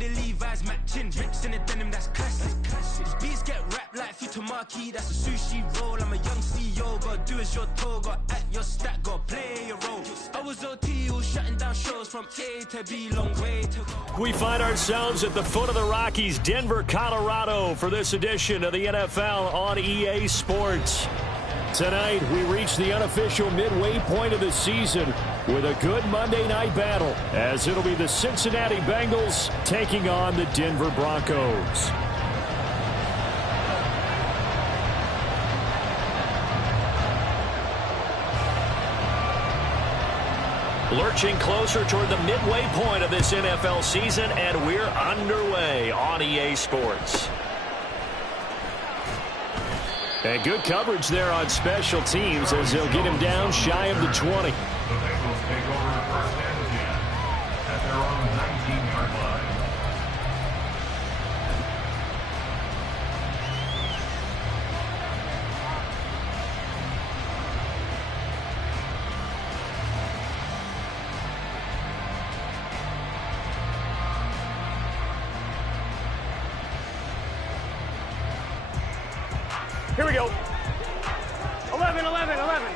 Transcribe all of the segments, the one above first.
with the Levi's matching. Rips in the denim, that's classic. These beats get wrapped like Futamaki, that's a sushi roll. I'm a young CEO, gotta do as you're told. Gotta act your stat, gotta play your role. I was OT, all shutting down shows from A to B, long way to go. We find ourselves at the foot of the Rockies, Denver, Colorado, for this edition of the NFL on EA Sports. Tonight, we reach the unofficial midway point of the season with a good Monday night battle, as it'll be the Cincinnati Bengals taking on the Denver Broncos. Lurching closer toward the midway point of this NFL season, and we're underway on EA Sports. And good coverage there on special teams as they'll get him down shy of the 20. The Bengals take over first and 10 at their own 19-yard line. Here we go. 11, 11, 11.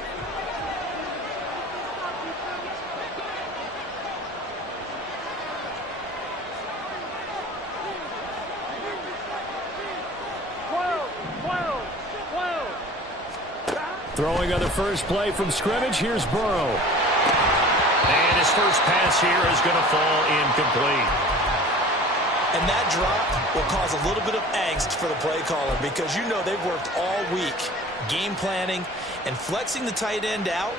Throwing on the first play from scrimmage, here's Burrow. And his first pass here is going to fall incomplete. And that drop will cause a little bit of angst for the play caller because you know they've worked all week game planning and flexing the tight end out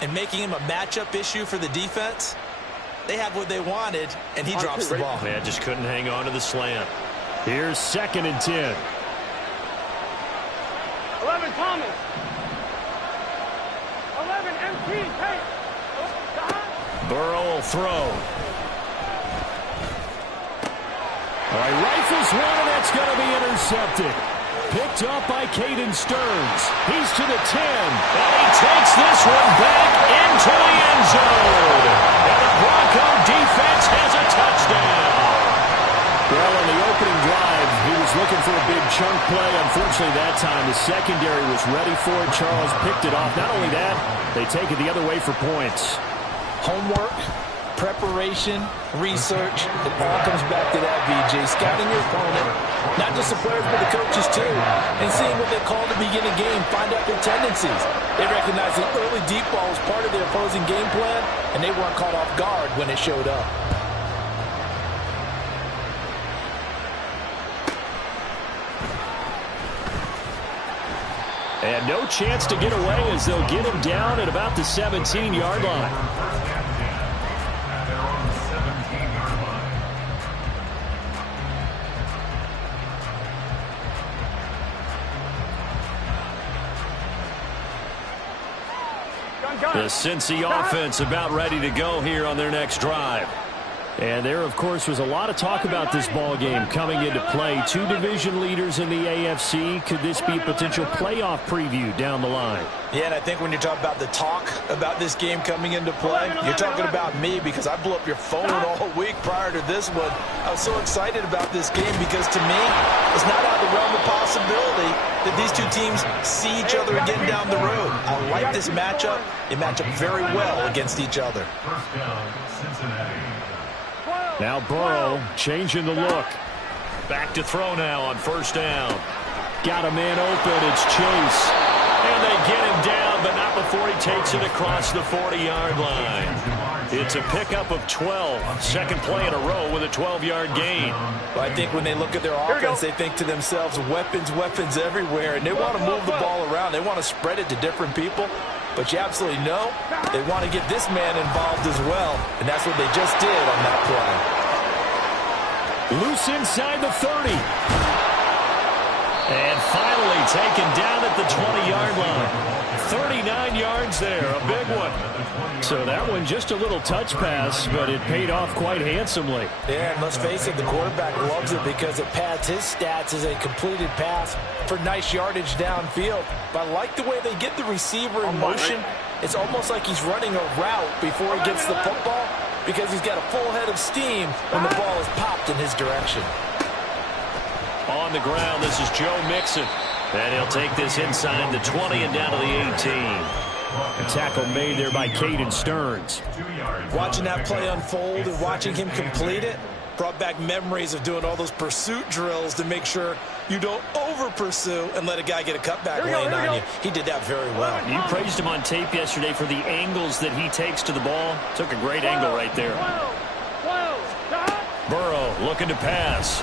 and making him a matchup issue for the defense. They have what they wanted, and he drops the ball. Man, just couldn't hang on to the slant. Here's 2nd and 10. 11, Thomas. 11, MT. Hey. Burrow will throw. All right, rifles one, and that's going to be intercepted. Picked up by Caden Stearns. He's to the 10. And he takes this one back into the end zone. And the Bronco defense has a touchdown. Well, on the opening drive, he was looking for a big chunk play. Unfortunately, that time, the secondary was ready for it. Charles picked it off. Not only that, they take it the other way for points. Homework, preparation, research, it all comes back to that, VJ. Scouting your opponent, not just the players, but the coaches too, and seeing what they call to begin a game, find out their tendencies. They recognize the early deep ball was part of their opposing game plan, and they weren't caught off guard when it showed up. And no chance to get away as they'll get him down at about the 17-yard line. The Cincy offense about ready to go here on their next drive. And there, of course, was a lot of talk about this ball game coming into play. Two division leaders in the AFC. Could this be a potential playoff preview down the line? Yeah, and I think when you talk about the talk about this game coming into play, you're talking about me because I blew up your phone all week prior to this one. I was so excited about this game because to me, it's not out of the realm of possibility that these two teams see each other again down the road. I like this matchup. They match up very well against each other. First down, Cincinnati. Now Burrow changing the look. Back to throw now on first down. Got a man open. It's Chase. And they get him down, but not before he takes it across the 40-yard line. It's a pickup of 12. Second play in a row with a 12-yard gain. Well, I think when they look at their offense, they think to themselves, weapons, weapons everywhere. And they want to move the ball around. They want to spread it to different people. But you absolutely know they want to get this man involved as well. And that's what they just did on that play. Loose inside the 30. And finally taken down at the 20-yard line. 39 yards there, a big one. So that one just a little touch pass, but it paid off quite handsomely. Yeah, and let's face it, the quarterback loves it because it pads his stats as a completed pass for nice yardage downfield. But I like the way they get the receiver in motion. It's almost like he's running a route before he gets the football. because he's got a full head of steam when the ball is popped in his direction. On the ground, this is Joe Mixon. And he'll take this inside the 20 and down to the 18. A tackle made there by Caden Stearns. Watching that play unfold and watching him complete it brought back memories of doing all those pursuit drills to make sure you don't over-pursue and let a guy get a cutback lane on you. He did that very well. You praised him on tape yesterday for the angles that he takes to the ball. Took a great angle right there. Burrow looking to pass.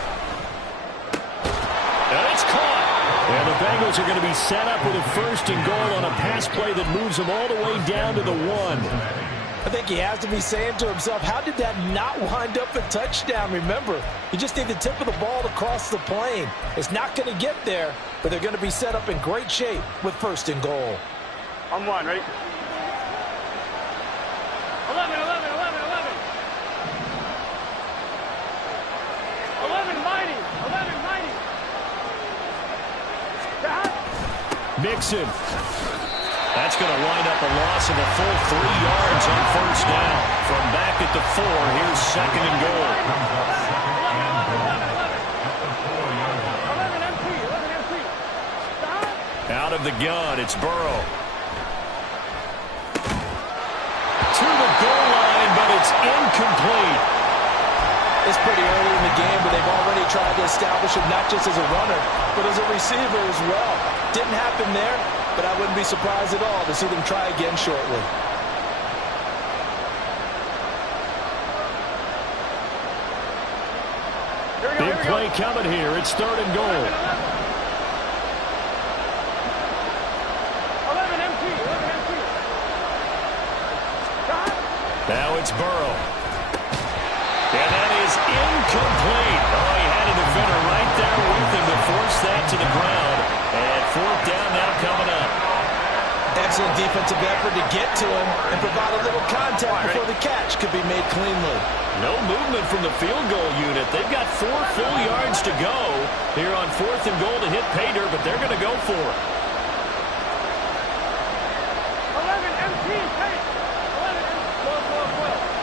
And it's caught. And the Bengals are going to be set up with a 1st and goal on a pass play that moves them all the way down to the 1. I think he has to be saying to himself, how did that not wind up a touchdown? Remember, you just need the tip of the ball to cross the plane. It's not going to get there, but they're going to be set up in great shape with 1st and goal. I'm one, ready? 11, 11, 11, 11. 11, mighty. 11, mighty. Mixon. That's going to wind up a loss of a full 3 yards on 1st down. From back at the 4, here's 2nd and goal. 11 empty. Out of the gun, it's Burrow. To the goal line, but it's incomplete. It's pretty early in the game, but they've already tried to establish him not just as a runner, but as a receiver as well. Didn't happen there, but I wouldn't be surprised at all to see them try again shortly. Big play coming here. It's 3rd and goal. 11 empty. 11 empty. Now it's Burrow. And that is incomplete. Oh, he had a defender right there with him to force that to the ground. And 4th down now coming up. Excellent defensive effort to get to him and provide a little contact before the catch could be made cleanly. No movement from the field goal unit. They've got 4 full yards to go here on 4th and goal to hit pay dirt, but they're going to go for it. 11 empty. Hey. 11 empty. 12.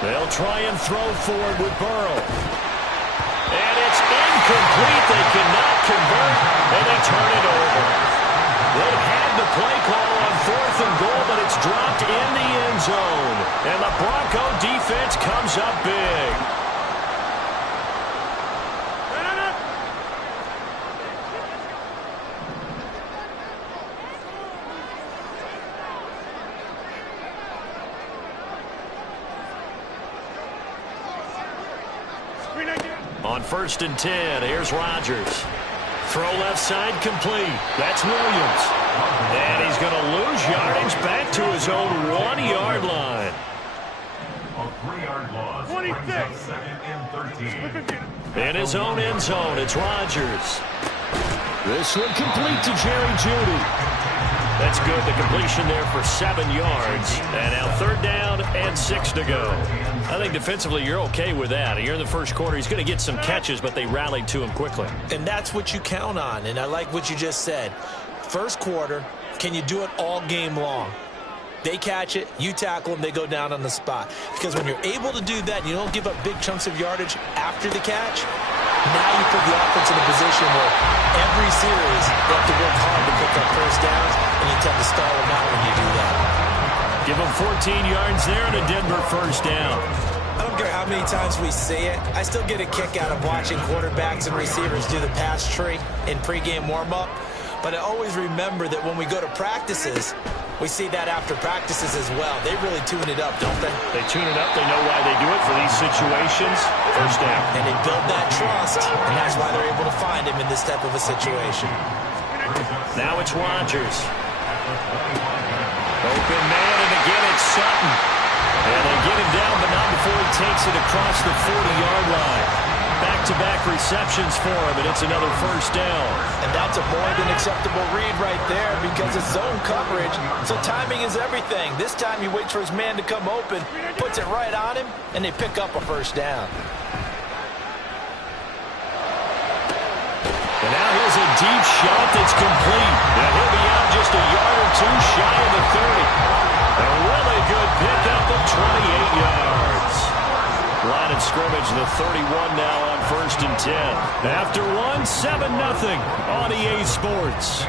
They'll try and throw forward with Burrow. And it's incomplete. They cannot convert, and they turn it over. They had the play call on 4th and goal, but it's dropped in the end zone. And the Bronco defense comes up big. On 1st and 10, here's Rodgers. Throw left side complete. That's Williams. And he's going to lose yardage back to his own 1-yard line. A 3-yard loss. 26. 2nd and 13. In his own end zone, it's Rodgers. This one complete to Jerry Jeudy. That's good. The completion there for 7 yards. And now 3rd down and 6 to go. I think defensively you're okay with that. You're in the first quarter. He's going to get some catches, but they rallied to him quickly. And that's what you count on, and I like what you just said. First quarter, can you do it all game long? They catch it, you tackle them, they go down on the spot. Because when you're able to do that, you don't give up big chunks of yardage after the catch, now you put the offense in a position where every series they have to work hard to pick up 1st downs, and you tend to stall them out when you do that. Give them 14 yards there and a Denver 1st down. I don't care how many times we say it, I still get a kick out of watching quarterbacks and receivers do the pass tree in pregame warm-up. But I always remember that when we go to practices, we see that after practices as well. They really tune it up, don't they? They tune it up. They know why they do it for these situations. 1st down. And they build that trust, and that's why they're able to find him in this type of a situation. Now it's Rodgers. Open man, and again it's Sutton. And they get him down, but not before he takes it across the 40-yard line. Back-to-back receptions for him, and it's another 1st down. And that's a more than acceptable read right there because it's zone coverage, so timing is everything. This time he waits for his man to come open, puts it right on him, and they pick up a 1st down. And now here's a deep shot that's complete. And he'll be out just a yard or two shy of the 30. A really good pickup of 28 yards. Line of scrimmage, the 31 now on 1st and 10. After one, 7-0 on EA Sports.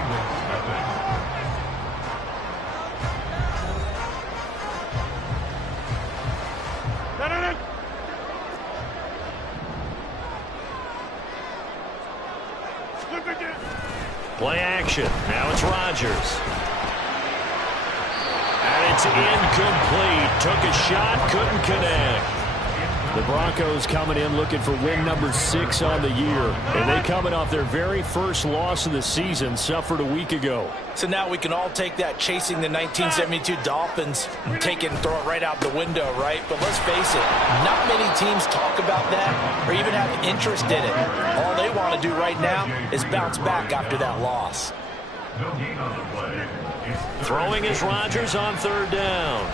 Play action. Now it's Rodgers. And it's incomplete. Took a shot, couldn't connect. The Broncos coming in looking for win number 6 on the year. And they coming off their very first loss of the season, suffered a week ago. So now we can all take that chasing the 1972 Dolphins and take it and throw it right out the window, right? But let's face it, not many teams talk about that or even have interest in it. All they want to do right now is bounce back after that loss. Throwing is Rodgers on 3rd down.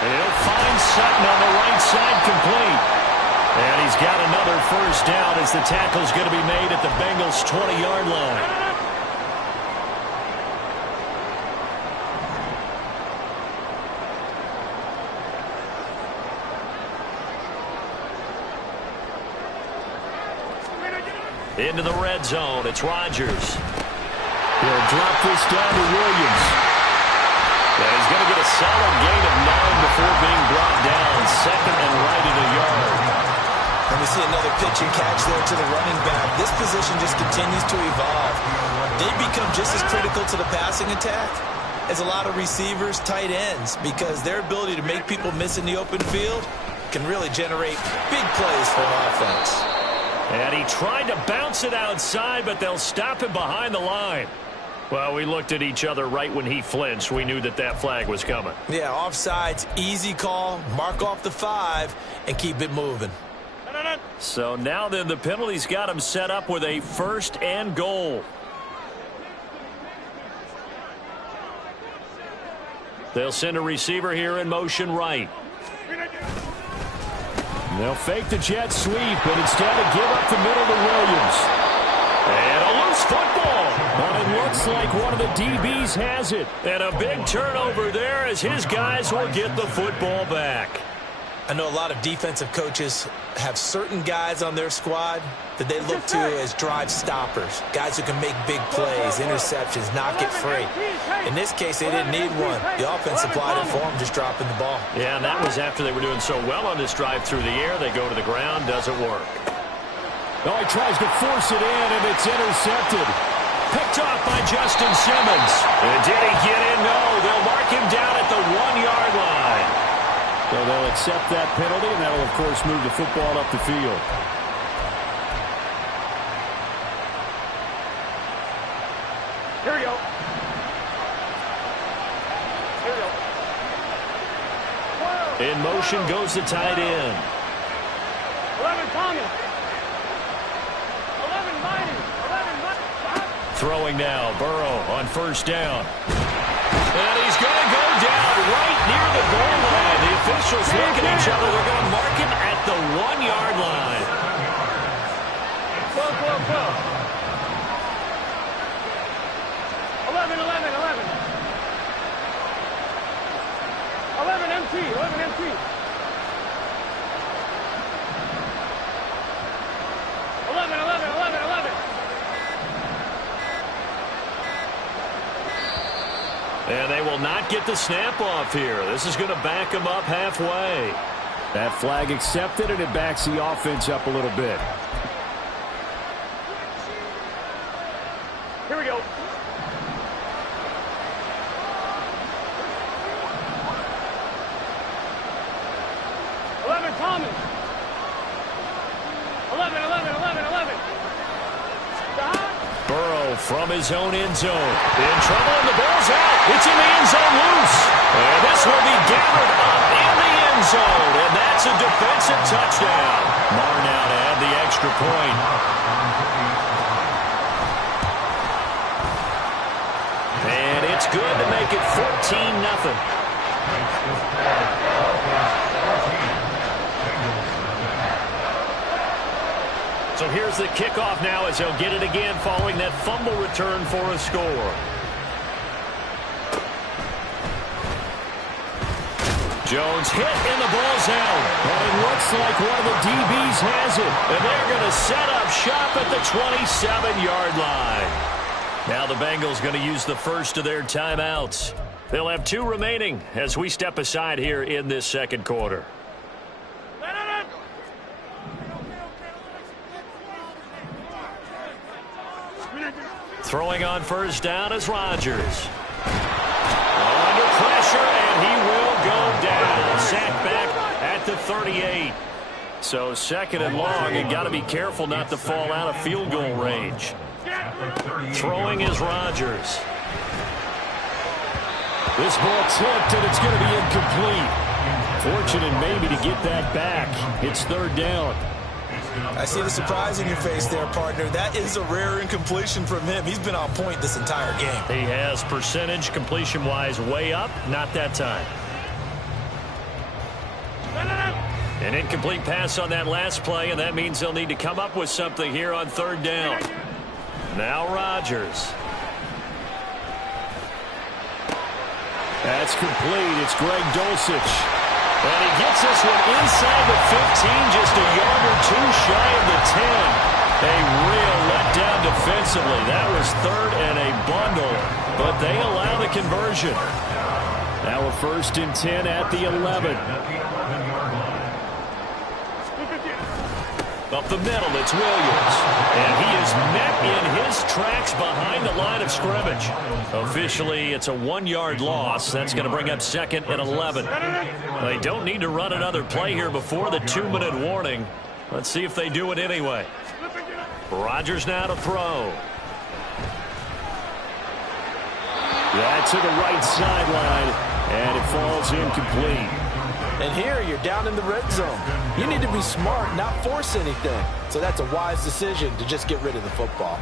And he'll find Sutton on the right side, complete. And he's got another 1st down as the tackle's going to be made at the Bengals' 20-yard line. Into the red zone, it's Rodgers. He'll drop this down to Williams. And he's going to get a solid gain of 9 before being brought down. 2nd and right at a yard. And we see another pitch and catch there to the running back. This position just continues to evolve. They become just as critical to the passing attack as a lot of receivers, tight ends, because their ability to make people miss in the open field can really generate big plays for an offense. And he tried to bounce it outside, but they'll stop him behind the line. Well, we looked at each other right when he flinched. We knew that that flag was coming. Yeah, offsides, easy call, mark off the 5, and keep it moving. So now then, the penalty's got him set up with a 1st and goal. They'll send a receiver here in motion right. They'll fake the jet sweep, and instead give up the middle to Williams. And a loose football. But it looks like one of the DBs has it. And a big turnover there as his guys will get the football back. I know a lot of defensive coaches have certain guys on their squad that they look to as drive stoppers, guys who can make big plays, interceptions, knock it free. In this case, they didn't need one. The offense supplied it for them, just dropping the ball. Yeah, and that was after they were doing so well on this drive through the air. They go to the ground, doesn't work. Oh, he tries to force it in, and it's intercepted. Picked off by Justin Simmons. And did he get in? No, they'll mark him down at the 1-yard line. So they'll accept that penalty, and that'll, of course, move the football up the field. Here we go. Here we go. In motion goes the tight end. 11 Thomas. 11 Mighty. 11 Mighty. Throwing now, Burrow on 1st down. And he's going to go down right near the goal line. The officials look at each other. They're going to mark him at the 1-yard line. Go, go, go. 11, 11, 11. 11 MT, 11 MT. 11, 11, 11, 11. And they will not get the snap off here. This is going to back them up halfway. That flag accepted, and it backs the offense up a little bit. Here we go. Thomas. 11, 11, 11, 11. Burrow from his own end zone. In trouble, and the ball's out. It's in the end zone loose. And this will be gathered up in the end zone. And that's a defensive touchdown. Marr now to add the extra point. And it's good to make it 14-0. So here's the kickoff now as he'll get it again following that fumble return for a score. Jones hit and the ball's out. And it looks like one of the DBs has it. And they're going to set up shop at the 27-yard line. Now the Bengals going to use the first of their timeouts. They'll have 2 remaining as we step aside here in this second quarter. Throwing on first down is Rodgers. Under pressure, and he will go down. Sacked back at the 38. So second and long, and got to be careful not to fall out of field goal range. Throwing is Rodgers. This ball tipped, and it's going to be incomplete. Fortunate maybe to get that back. It's third down. I see the surprise in your face there, partner. That is a rare incompletion from him. He's been on point this entire game. He has percentage completion-wise way up. Not that time. An incomplete pass on that last play, and that means they'll need to come up with something here on third down. Now Rodgers. That's complete. It's Greg Dulcich. And he gets this one inside the 15, just a yard or 2 shy of the 10. A real letdown defensively. That was third and a bundle, but they allow the conversion. Now a 1st and 10 at the 11. Up the middle, it's Williams. And he is met in his tracks behind the line of scrimmage. Officially, it's a 1-yard loss. That's going to bring up 2nd and 11. They don't need to run another play here before the 2-minute warning. Let's see if they do it anyway. Rodgers now to throw. That's to the right sideline, and it falls incomplete. And here you're down in the red zone. You need to be smart, not force anything. So that's a wise decision to just get rid of the football.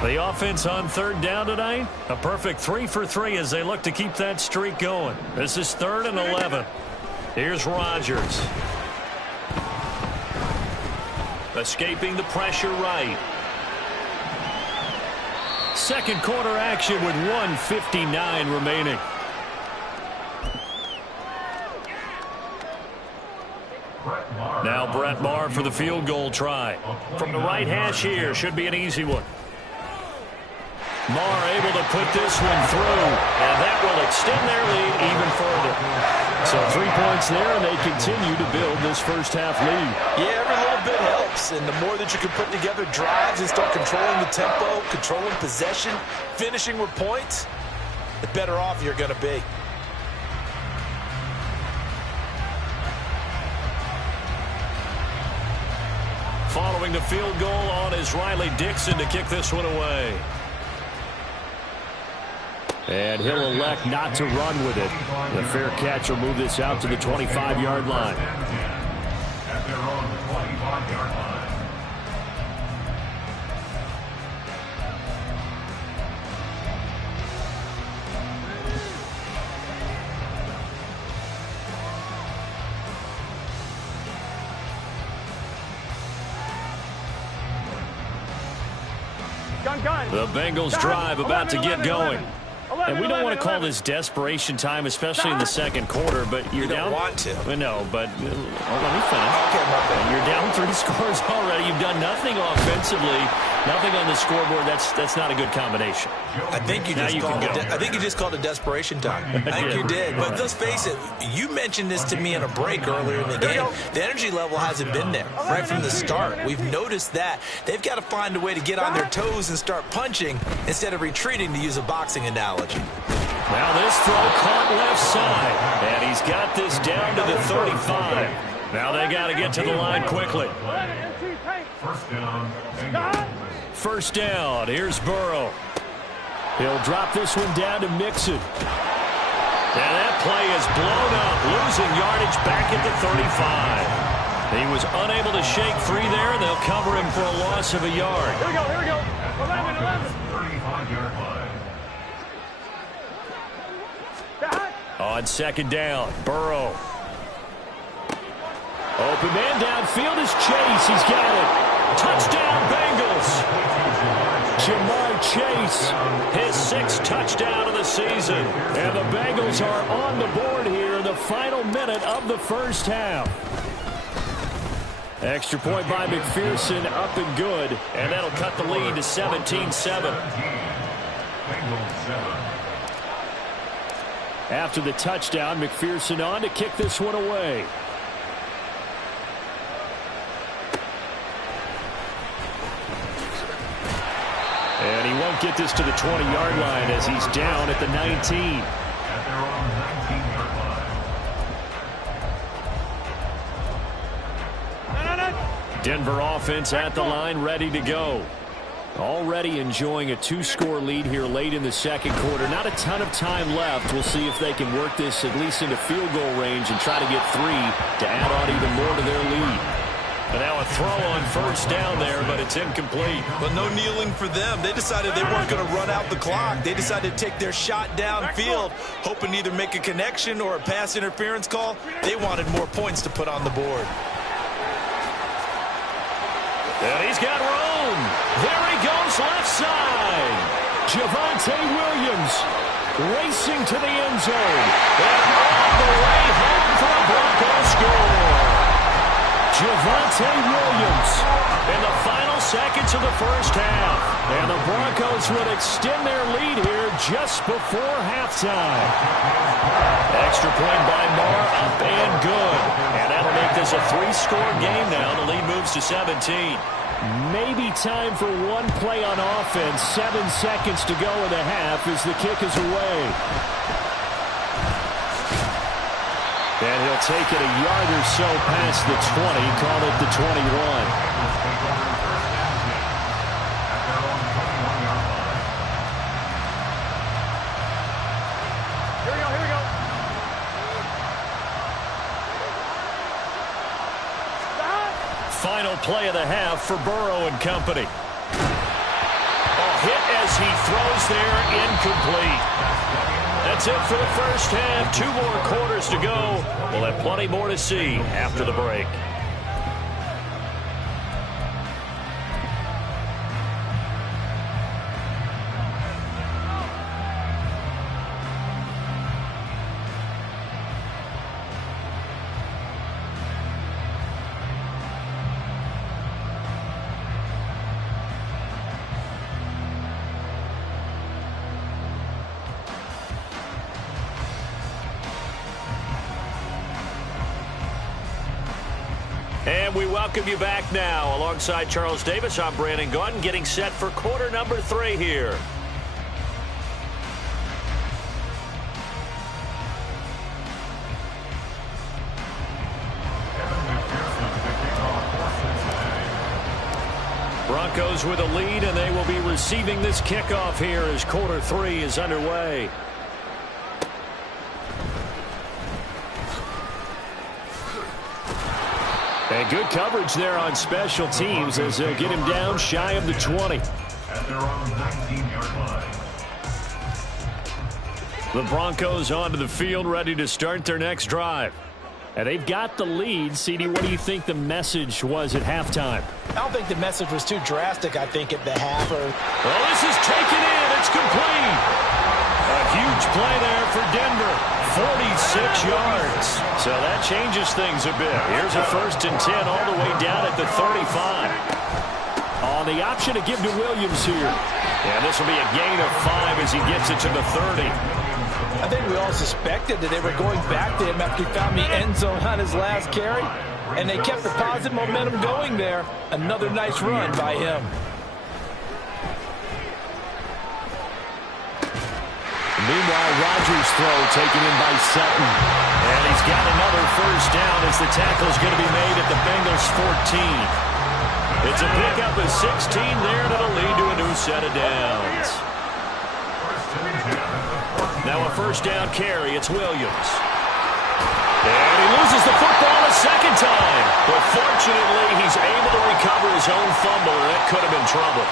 The offense on third down tonight, a perfect 3 for 3 as they look to keep that streak going. This is 3rd and 11. Here's Rodgers. Escaping the pressure right. Second quarter action with 1:59 remaining. Now Brett Maher for the field goal try. From the right hash here, should be an easy one. Maher able to put this one through, and that will extend their lead even further. So 3 points there, and they continue to build this first half lead. Yeah, every little bit helps, and the more that you can put together drives and start controlling the tempo, controlling possession, finishing with points, the better off you're going to be. Following the field goal on is Riley Dixon to kick this one away. And he'll elect not to run with it. The fair catch will move this out to the 25-yard line. At their own 25-yard line. The Bengals drive about to get going. And we don't want to call this desperation time, especially in the second quarter, but you're down. You don't want to. No, but let me finish. Okay, my bad. You're down 3 scores already. You've done nothing offensively, nothing on the scoreboard. That's not a good combination. I think you just called it desperation time. I think you did. But let's face it, you mentioned this to me in a break earlier in the game. The energy level hasn't been there right from the start. We've noticed that. They've got to find a way to get on their toes and start punching instead of retreating, to use a boxing analogy. Now this throw caught left side, and he's got this down to the 35. Now they got to get to the line quickly. First down, here's Burrow. He'll drop this one down to Mixon. And that play is blown up, losing yardage back at the 35. He was unable to shake free there, and they'll cover him for a loss of a yard. Here we go. 11. 35-yard line. On second down, Burrow. Open man downfield is Chase. He's got it. Touchdown, Bengals. Williams. His 6th touchdown of the season. And the Bengals are on the board here in the final minute of the first half. Extra point by McPherson, up and good. And that'll cut the lead to 17-7. After the touchdown, McPherson on to kick this one away. And he won't get this to the 20-yard line as he's down at the 19. Denver offense at the line, ready to go. Already enjoying a 2-score lead here late in the second quarter. Not a ton of time left. We'll see if they can work this at least into field goal range and try to get 3 to add on even more to their lead. And now a throw on first down there, but it's incomplete. But no kneeling for them. They decided they weren't going to run out the clock. They decided to take their shot downfield, hoping to either make a connection or a pass interference call. They wanted more points to put on the board. And he's got room. There he goes left side. Javonte Williams racing to the end zone. And all the way home for a Broncos score. Javonte Williams in the final seconds of the first half. And the Broncos would extend their lead here just before halftime. Extra point by Moore, up and good. And that'll make this a 3-score game now. The lead moves to 17. Maybe time for one play on offense. 7 seconds to go in the half as the kick is away. And he'll take it a yard or so past the 20, call it the 21. Final play of the half for Burrow and company. A hit as he throws there, incomplete. That's it for the first half. 2 more quarters to go. We'll have plenty more to see after the break. And we welcome you back now. Alongside Charles Davis, I'm Brandon Gaudin, getting set for quarter number 3 here. Broncos with a lead, and they will be receiving this kickoff here as quarter 3 is underway. And good coverage there on special teams as they'll get him down shy of the 20. At their own 19-yard line. The Broncos onto the field, ready to start their next drive. And they've got the lead. CD, what do you think the message was at halftime? I don't think the message was too drastic, I think, at the half. Well, this is taken in. It's complete. A huge play there for Denver. 46 yards. So that changes things a bit. Here's a 1st and 10 all the way down at the 35. On the option to give to Williams here. And this will be a gain of 5 as he gets it to the 30. I think we all suspected that they were going back to him after he found the end zone on his last carry. And they kept the positive momentum going there. Another nice run by him. Meanwhile, Rodgers' throw taken in by Sutton. And he's got another first down as the tackle's going to be made at the Bengals' 14. It's a pickup of 16 there that'll lead to a new set of downs. Now a first down carry. It's Williams. And he loses the football a second time. But fortunately, he's able to recover his own fumble, and that could have been trouble.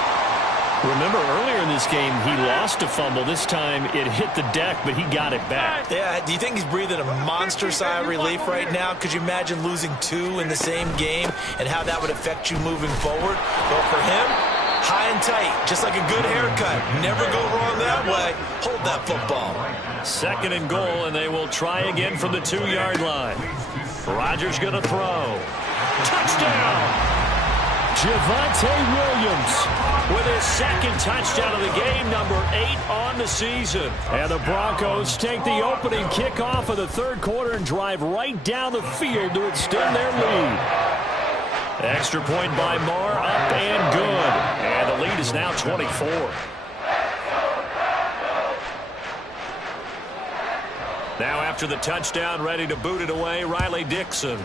Remember, earlier in this game, he lost a fumble. This time, it hit the deck, but he got it back. Yeah, do you think he's breathing a monster sigh of relief right now? Could you imagine losing 2 in the same game and how that would affect you moving forward? Well, for him, high and tight, just like a good haircut. Never go wrong that way. Hold that football. 2nd and goal, and they will try again from the 2-yard line. Rodgers going to throw. Touchdown! Javonte Williams with his 2nd touchdown of the game, number 8 on the season. And the Broncos take the opening kickoff of the 3rd quarter and drive right down the field to extend their lead. Extra point by Marr, up and good. And the lead is now 24. Now after the touchdown, ready to boot it away, Riley Dixon.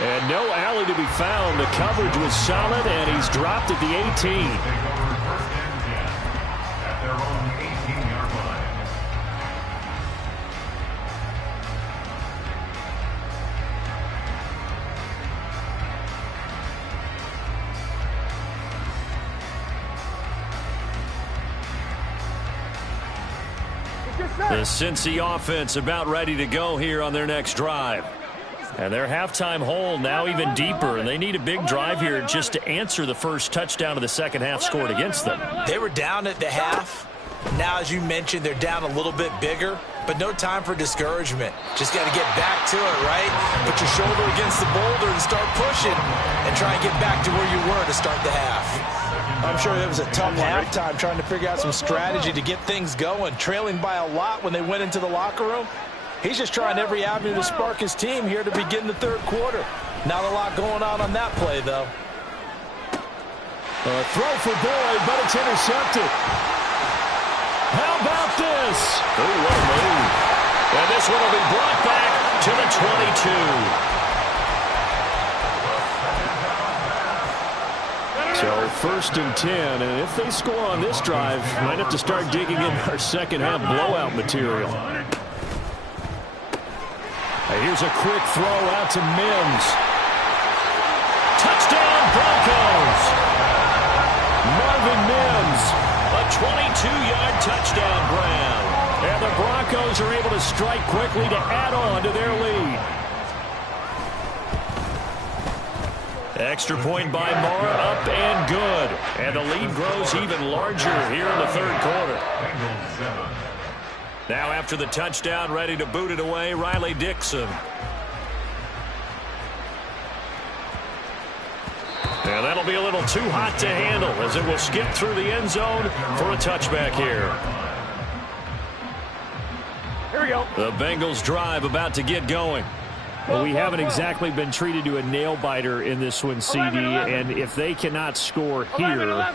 And no alley to be found. The coverage was solid, and he's dropped at the 18. Take over 1st and 10 at their own 18-yard line. The Cincy offense about ready to go here on their next drive. And their halftime hole now even deeper, and they need a big drive here just to answer the first touchdown of the 2nd half scored against them. They were down at the half. Now, as you mentioned, they're down a little bit bigger, but no time for discouragement. Just got to get back to it, right? Put your shoulder against the boulder and start pushing and try and get back to where you were to start the half. I'm sure it was a tough halftime trying to figure out some strategy to get things going, trailing by a lot when they went into the locker room. He's just trying every avenue to spark his team here to begin the 3rd quarter. Not a lot going on that play, though. A throw for Boyd, but it's intercepted. How about this? Oh, what a move. And this one will be brought back to the 22. So 1st and 10, and if they score on this drive, might have to start digging in our 2nd half blowout material. Here's a quick throw out to Mims. Touchdown, Broncos! Marvin Mims, a 22-yard touchdown grab. And the Broncos are able to strike quickly to add on to their lead. Extra point by Marr, up and good. And the lead grows even larger here in the 3rd quarter. Now after the touchdown, ready to boot it away, Riley Dixon. And that'll be a little too hot to handle as it will skip through the end zone for a touchback here. Here we go. The Bengals drive about to get going. Well, we haven't exactly been treated to a nail-biter in this one, CD, and if they cannot score here,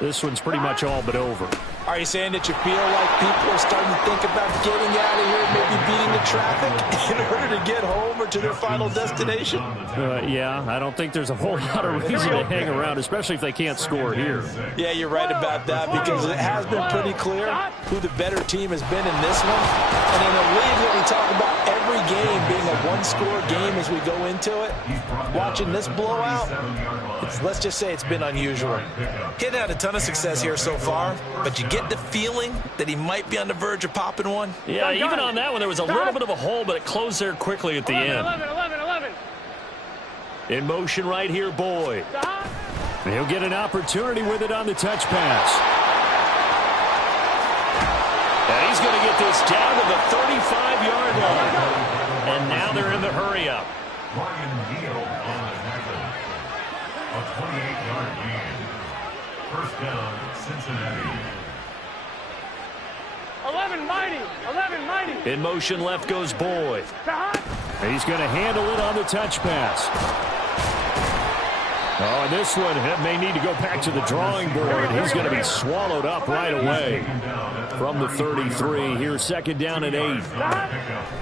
this one's pretty much all but over. Are you saying that you feel like people are starting to think about getting out of here, maybe beating the traffic in order to get home or to their final destination? Yeah, I don't think there's a whole lot of reason to hang around, especially if they can't score here. Yeah, you're right about that because it has been pretty clear who the better team has been in this one. And in a league that we talk about every game being a one-score game as we go into it, watching this blowout, let's just say it's been unusual. He hasn't had a ton of success here so far, but you get the feeling that he might be on the verge of popping one? Yeah, even on that one, there was a little bit of a hole, but it closed there quickly at the end. 11. In motion right here, Boyd. He'll get an opportunity with it on the touch pass. And he's going to get this down to the 35-yard line. And now they're in the hurry-up. Ryan Neal on the tackle. A 28-yard gain. 1st down, Cincinnati. 11 mighty. In motion left goes Boyd. He's going to handle it on the touch pass. Oh, and this one may need to go back to the drawing board. He's going to be swallowed up right away from the 33. Here's 2nd down and 8.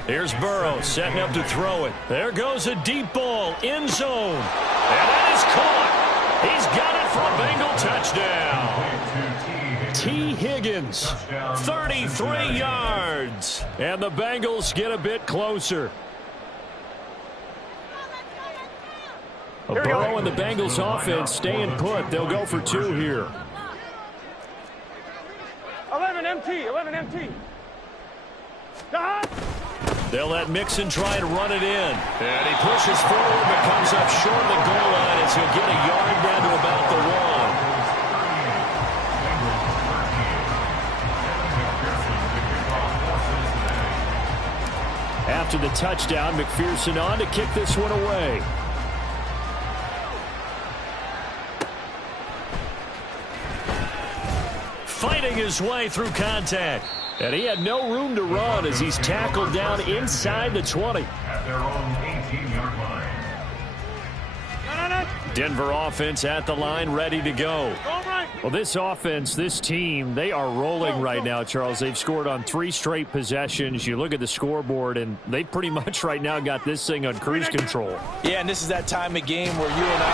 Here's Burrow setting up to throw it. There goes a deep ball, end zone. And that is caught. He's got it for a Bengal touchdown. T. Higgins, 33 yards. And the Bengals get a bit closer. Burrow and the Bengals offense staying put. They'll go for 2 here. 11 MT. They'll let Mixon try and run it in. And he pushes forward but comes up short of the goal line as he'll get a yard down to about the 1. After the touchdown, McPherson on to kick this one away. Fighting his way through contact. And he had no room to run as he's tackled down inside the 20. At their own 18-yard line. Denver offense at the line, ready to go. Well, this offense, this team, they are rolling right now, Charles. They've scored on 3 straight possessions. You look at the scoreboard, and they pretty much right now got this thing on cruise control. Yeah, and this is that time of game where you and I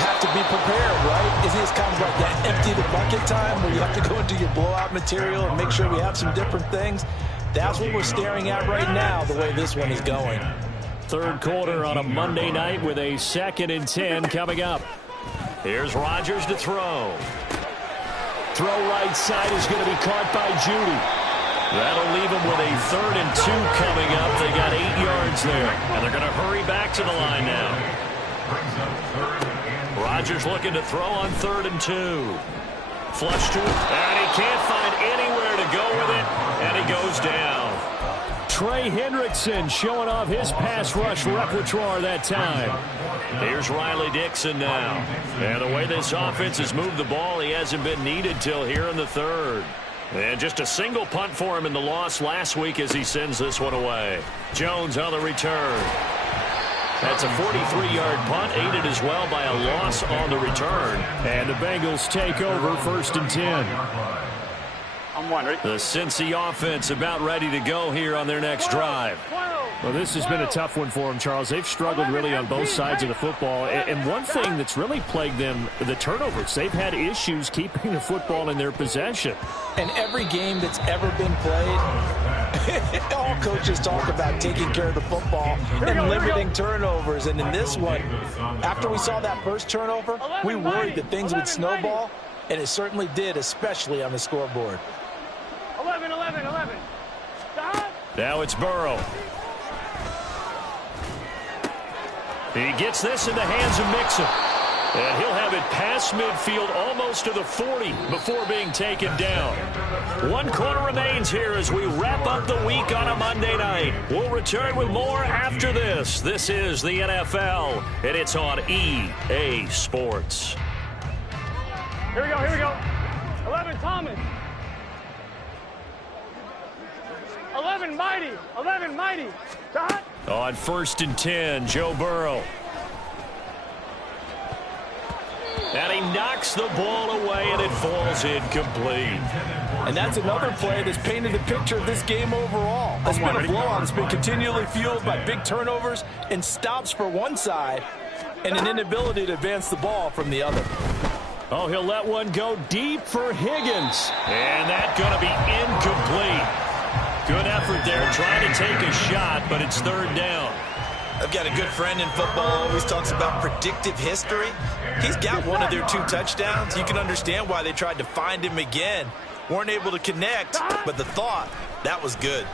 have to be prepared, right? It's kind of like that empty the bucket time where you have to go into your blowout material and make sure we have some different things. That's what we're staring at right now, the way this one is going. Third quarter on a Monday night with a 2nd and 10 coming up. Here's Rodgers to throw. Throw right side is going to be caught by Judy. That'll leave him with a 3rd and 2 coming up. They got 8 yards there. And they're going to hurry back to the line now. Rodgers looking to throw on 3rd and 2. Flush to it. And he can't find anywhere to go with it. And he goes down. Trey Hendrickson showing off his pass rush repertoire that time. Here's Riley Dixon now. And the way this offense has moved the ball, he hasn't been needed till here in the 3rd. And just a single punt for him in the loss last week as he sends this one away. Jones on the return. That's a 43-yard punt, aided as well by a loss on the return. And the Bengals take over 1st and 10. The Cincy offense about ready to go here on their next drive. Well, this has been a tough one for them, Charles. They've struggled really on both sides of the football. And one thing that's really plagued them, the turnovers. They've had issues keeping the football in their possession. And every game that's ever been played, all coaches talk about taking care of the football and limiting turnovers. And in this one, after we saw that first turnover, we worried that things would snowball. And it certainly did, especially on the scoreboard. 11. Now it's Burrow. He gets this in the hands of Mixon. And he'll have it past midfield almost to the 40 before being taken down. 1 quarter remains here as we wrap up the week on a Monday night. We'll return with more after this. This is the NFL, and it's on EA Sports. Here we go. 11, Thomas. 11, Mighty. Dot. On 1st and 10, Joe Burrow. And he knocks the ball away, and it falls incomplete. And that's another play that's painted the picture of this game overall. It's been a blowout. It's been continually fueled by big turnovers and stops for one side and an inability to advance the ball from the other. Oh, he'll let one go deep for Higgins. And that's going to be incomplete. Good effort there, trying to take a shot, but it's 3rd down. I've got a good friend in football, always talks about predictive history. He's got one of their 2 touchdowns. You can understand why they tried to find him again. Weren't able to connect, but the thought, that was good.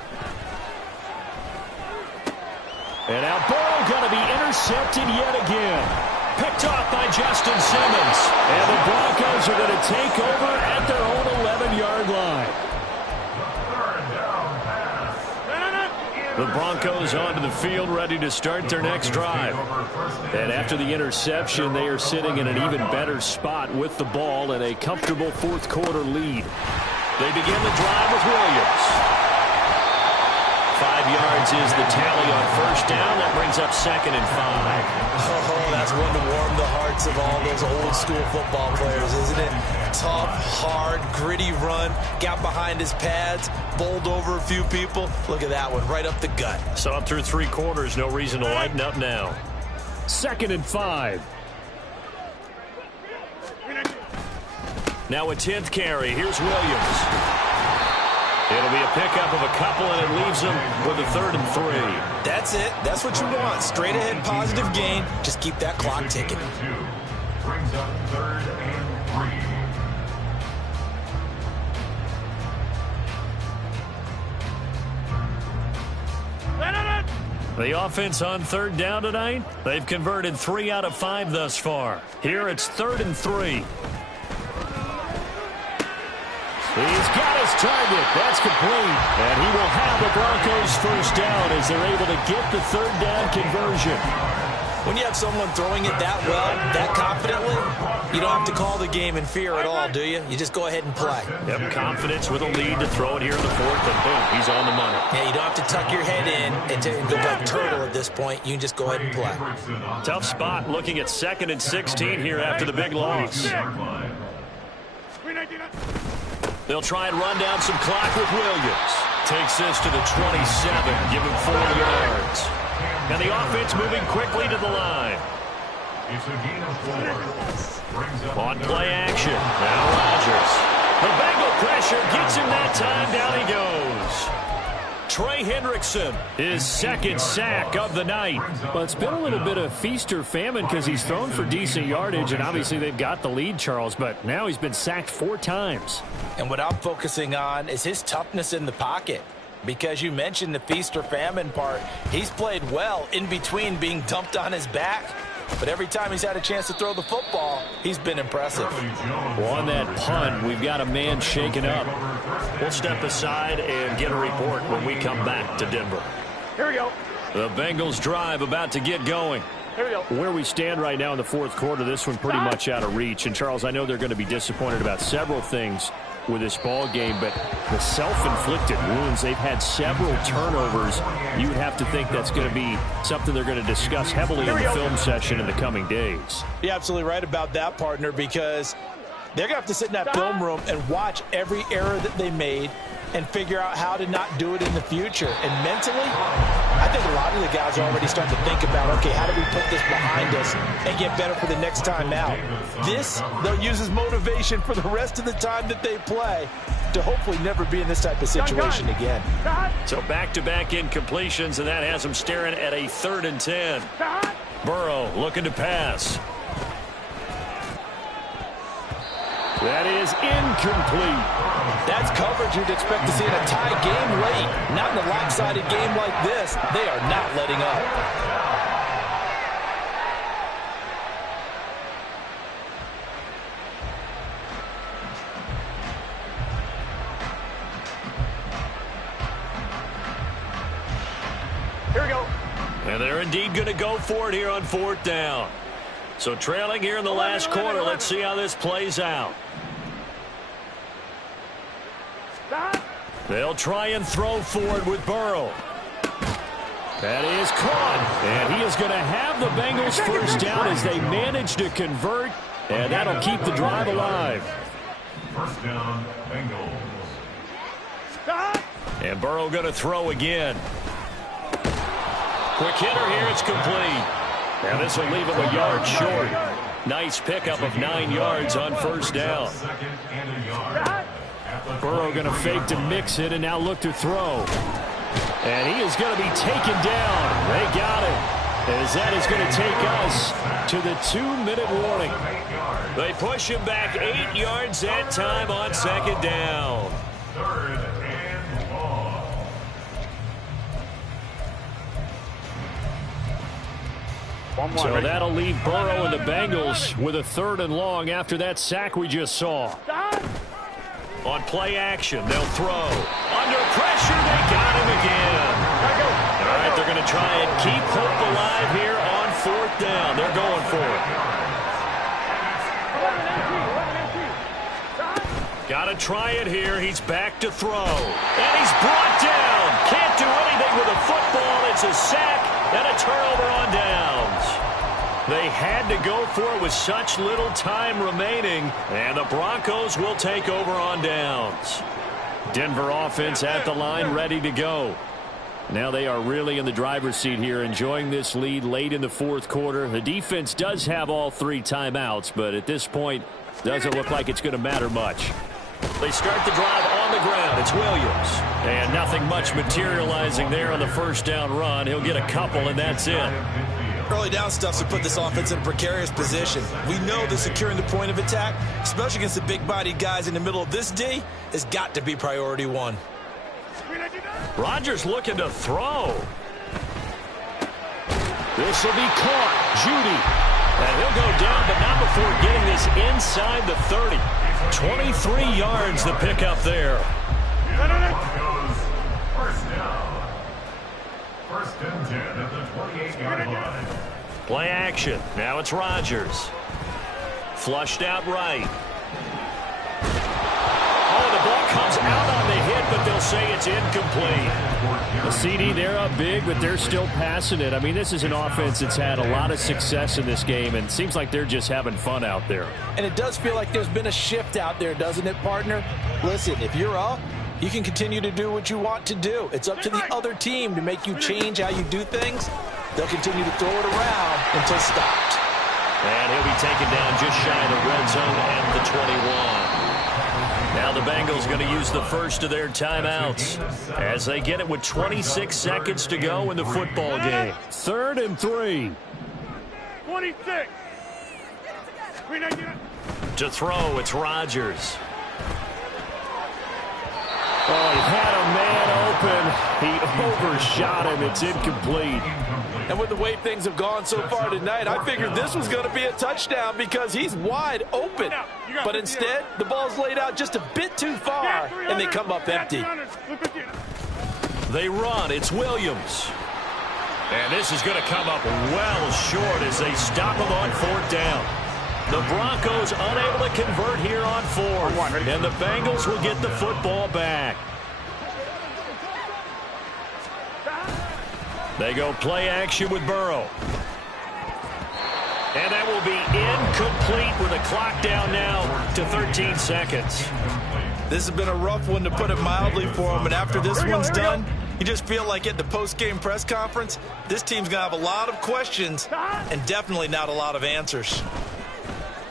And now Burrow going to be intercepted yet again. Picked off by Justin Simmons. And the Broncos are going to take over at their own 11-yard line. The Broncos onto the field, ready to start their next drive. And after the interception, they are sitting in an even better spot with the ball and a comfortable 4th quarter lead. They begin the drive with Williams. 5 yards is the tally on 1st down. That brings up 2nd and 5. Oh, that's one to warm the hearts of all those old school football players, isn't it? Tough, hard, gritty run. Got behind his pads, bowled over a few people. Look at that one, right up the gut. So up through 3 quarters, no reason to lighten up now. 2nd and 5. Now a 10th carry. Here's Williams. It'll be a pickup of a couple, and it leaves them with a 3rd and 3. That's it. That's what you want. Straight ahead, positive gain. Just keep that clock ticking. Brings up 3rd and 3. Let The offense on third down tonight, they've converted 3 out of 5 thus far. Here it's 3rd and 3. He's got his target. That's complete. And he will have the Broncos first down as they're able to get the third down conversion. When you have someone throwing it that well, that confidently, you don't have to call the game in fear at all, do you? You just go ahead and play. Yep, confidence with a lead to throw it here in the 4th, and boom, he's on the money. Yeah, you don't have to tuck your head in and go like turtle at this point. You can just go ahead and play. Tough spot looking at 2nd and 16 here after the big loss. They'll try and run down some clock with Williams. Takes this to the 27, give him 4 yards. And the offense moving quickly to the line. It's a gain of 4. On play action, now Rodgers. The Bengal pressure gets him that time, down he goes. Trey Hendrickson, his 2nd sack of the night. Well, it's been a little bit of feast or famine because he's thrown for decent yardage, and obviously they've got the lead, Charles, but now he's been sacked 4 times. And what I'm focusing on is his toughness in the pocket. Because you mentioned the feast or famine part, he's played well in between being dumped on his back. But every time he's had a chance to throw the football, he's been impressive. Well, on that punt, we've got a man shaken up. We'll step aside and get a report when we come back to Denver. Here we go. The Bengals drive about to get going. Here we go. Where we stand right now in the 4th quarter, this one pretty much out of reach. And, Charles, I know they're going to be disappointed about several things with this ball game, but the self-inflicted wounds, they've had several turnovers. You would have to think that's going to be something they're going to discuss heavily in the film session in the coming days. You're absolutely right about that, partner, because they're going to have to sit in that film room and watch every error that they made and figure out how to not do it in the future. And mentally, I think a lot of the guys are already starting to think about, okay, how do we put this behind us and get better for the next time out? This, they'll use as motivation for the rest of the time that they play to hopefully never be in this type of situation again. So back-to-back incompletions, and that has them staring at a 3rd and 10. Burrow looking to pass. That is incomplete. That's coverage you'd expect to see in a tie game late. Not in a lopsided game like this. They are not letting up. Here we go. And they're indeed going to go for it here on 4th down. So trailing here in the last quarter. Let's see how this plays out. They'll try and throw forward with Burrow. That is caught. And he is going to have the Bengals first down as they manage to convert. And that'll keep the drive alive. First down, Bengals. And Burrow going to throw again. Quick hitter here. It's complete. And this will leave him a yard short. Nice pickup of 9 yards on first down. Burrow going to fake to mix it and now look to throw. And he is going to be taken down. They got it. As that is going to take us to the 2-minute warning. They push him back 8 yards that time on 2nd down. 3rd and long. So that'll leave Burrow and the Bengals with a 3rd and long after that sack we just saw. On play action, they'll throw. Under pressure, they got him again. All right, they're going to try and keep hope alive here on 4th down. They're going for it. Got to try it here. He's back to throw. And he's brought down. Can't do anything with a football. It's a sack and a turnover on downs. They had to go for it with such little time remaining, and the Broncos will take over on downs. Denver offense at the line, ready to go. Now they are really in the driver's seat here, enjoying this lead late in the 4th quarter. The defense does have all 3 timeouts, but at this point, doesn't look like it's going to matter much. They start the drive on the ground. It's Williams. And nothing much materializing there on the first down run. He'll get a couple, and that's it. Early down stuff to put this offense in a precarious position. We know that securing the point of attack, especially against the big-bodied guys in the middle of this D, has got to be priority 1. Rodgers looking to throw. This will be caught. Judy. And he'll go down, but not before getting this inside the 30. 23 yards the pickup there. First down. First and 10 at the 28-yard line. Play action. Now it's Rodgers. Flushed out right. Oh, the ball comes out on the hit, but they'll say it's incomplete. The CD, they're up big, but they're still passing it. I mean, this is an offense that's had a lot of success in this game, and it seems like they're just having fun out there. And it does feel like there's been a shift out there, doesn't it, partner? Listen, if you're up, you can continue to do what you want to do. It's up to the other team to make you change how you do things. They'll continue to throw it around until stopped. And he'll be taken down just shy of the red zone at the 21. Now the Bengals going to use the first of their timeouts as they get it with 26 seconds to go in the football game. 3rd and 3. 26. To throw, it's Rodgers. Oh, he had a man open. He overshot him. It's incomplete. And with the way things have gone so far tonight, I figured this was going to be a touchdown because he's wide open. But instead, the ball's laid out just a bit too far, and they come up empty. They run. It's Williams. And this is going to come up well short as they stop him on 4th down. The Broncos unable to convert here on 4th. And the Bengals will get the football back. They go play action with Burrow. And that will be incomplete with a clock down now to 13 seconds. This has been a rough one, to put it mildly, for him. And after this one's done, you just feel like at the post-game press conference, this team's going to have a lot of questions and definitely not a lot of answers.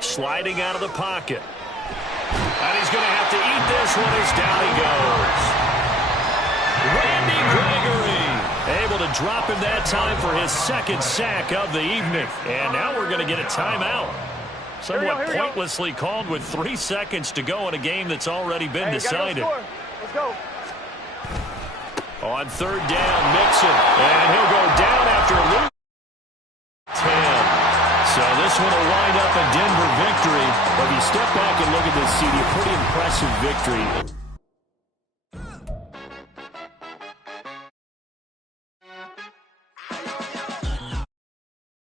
Sliding out of the pocket. And he's going to have to eat this one as down he goes. Randy Gregory able to drop him that time for his 2nd sack of the evening. And now we're going to get a timeout. Somewhat pointlessly called with 3 seconds to go in a game that's already been decided. Let's go. On 3rd down, Mixon. And he'll go down after losing 10. So this one will wind up a Denver victory. But if you step back and look at this, CD, a pretty impressive victory.